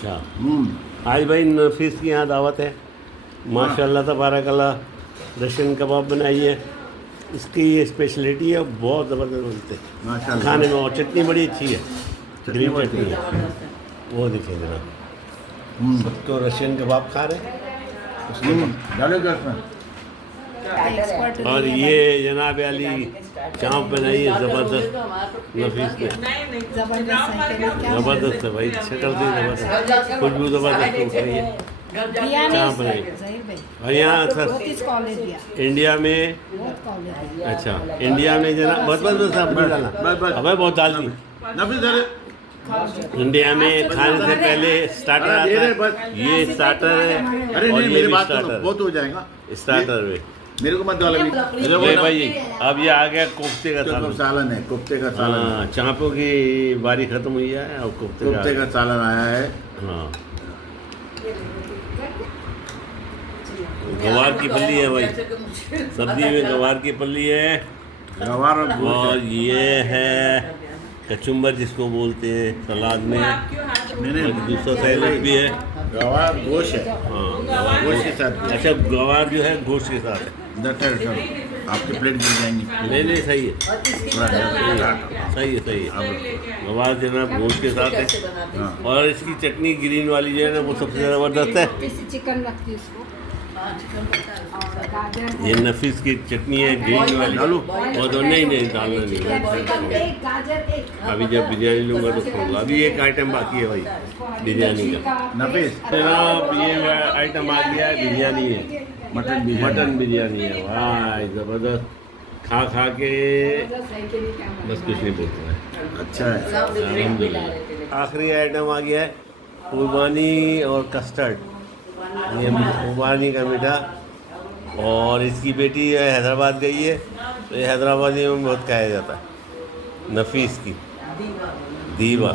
अच्छा। आज भाई नफीस की यहाँ दावत है। माशाल्लाह तबारकल्लाह रशियन कबाब बनाई है। इसकी ये स्पेशलिटी है, बहुत ज़बरदस्त बनते हैं माशाल्लाह। खाने में। और चटनी बड़ी अच्छी है, ग्रीन बड़ी चटनी है, वो दिखे जरा। सबको रशियन कबाब खा रहे हैं। डालेगा इसमें। और ये जनाब अली चाँप बनाई है ज़बरदस्त नफीस ने। ज़बरदस्त है भाई, शक्ल भी ज़बरदस्त, खुशबू ज़बरदस्त उठ रही है। चाँप बनाई। और यहाँ सर इंडिया में, अच्छा इंडिया में जनाब बस बस बस आप डालना, अबे बहुत डाल दी। इंडिया में खाने से पहले स्टार्टर आता है, ये स्टार्टर है। अरे और नहीं, ये मेरी भी बात सुनो, स्टार्टर बहुत हो जाएगा स्टार्टर में। मेरे को मत डालो अभी। अरे भाई अब ये आ गया कोफ्ते का सालन। सालन है, कोफ्ते का सालन। हाँ, चाँपों की बारी खत्म हुई है और कोफ्ते का सालन आया है। हाँ, गवार की फली है भाई, सब्जी में गवार की फली है। गवार और गोश्त और है। ये है कचुम्बर जिसको बोलते हैं सलाद में। नहीं, दूसरा सैलेड भी है। गवार गोश्त है। हाँ, गोश्त के साथ। अच्छा गवार जो है गोश्त के साथ है। आपकी प्लेट गिर जाएंगी। नहीं नहीं सही है, सही है, सही है। गवार जो है गोश्त के साथ है। हाँ। और इसकी चटनी ग्रीन वाली जो है ना वो सबसे ज़बरदस्त है। चिकन रखती उसको। ये नफीस की चटनी है ग्रीन वाली। डालू? और तो नहीं नहीं डालना नहीं। अभी जब बिरयानी लूँगा तो खाऊंगा। अभी एक आइटम बाकी है भाई बिरयानी का। नफीस जनाब ये आइटम आ गया है, बिरयानी है, मटन बिरयानी है भाई ज़बरदस्त। खा खा के बस कुछ नहीं बोलता है। अच्छा है। अल्हम्दुलिल्लाह। आखिरी आइटम आ गया है खुबानी और कस्टर्ड। ये खुबानी का मीठा। और इसकी बेटी हैदराबाद गई है तो ये हैदराबादी में बहुत खाया जाता है, नफीस की दीवा।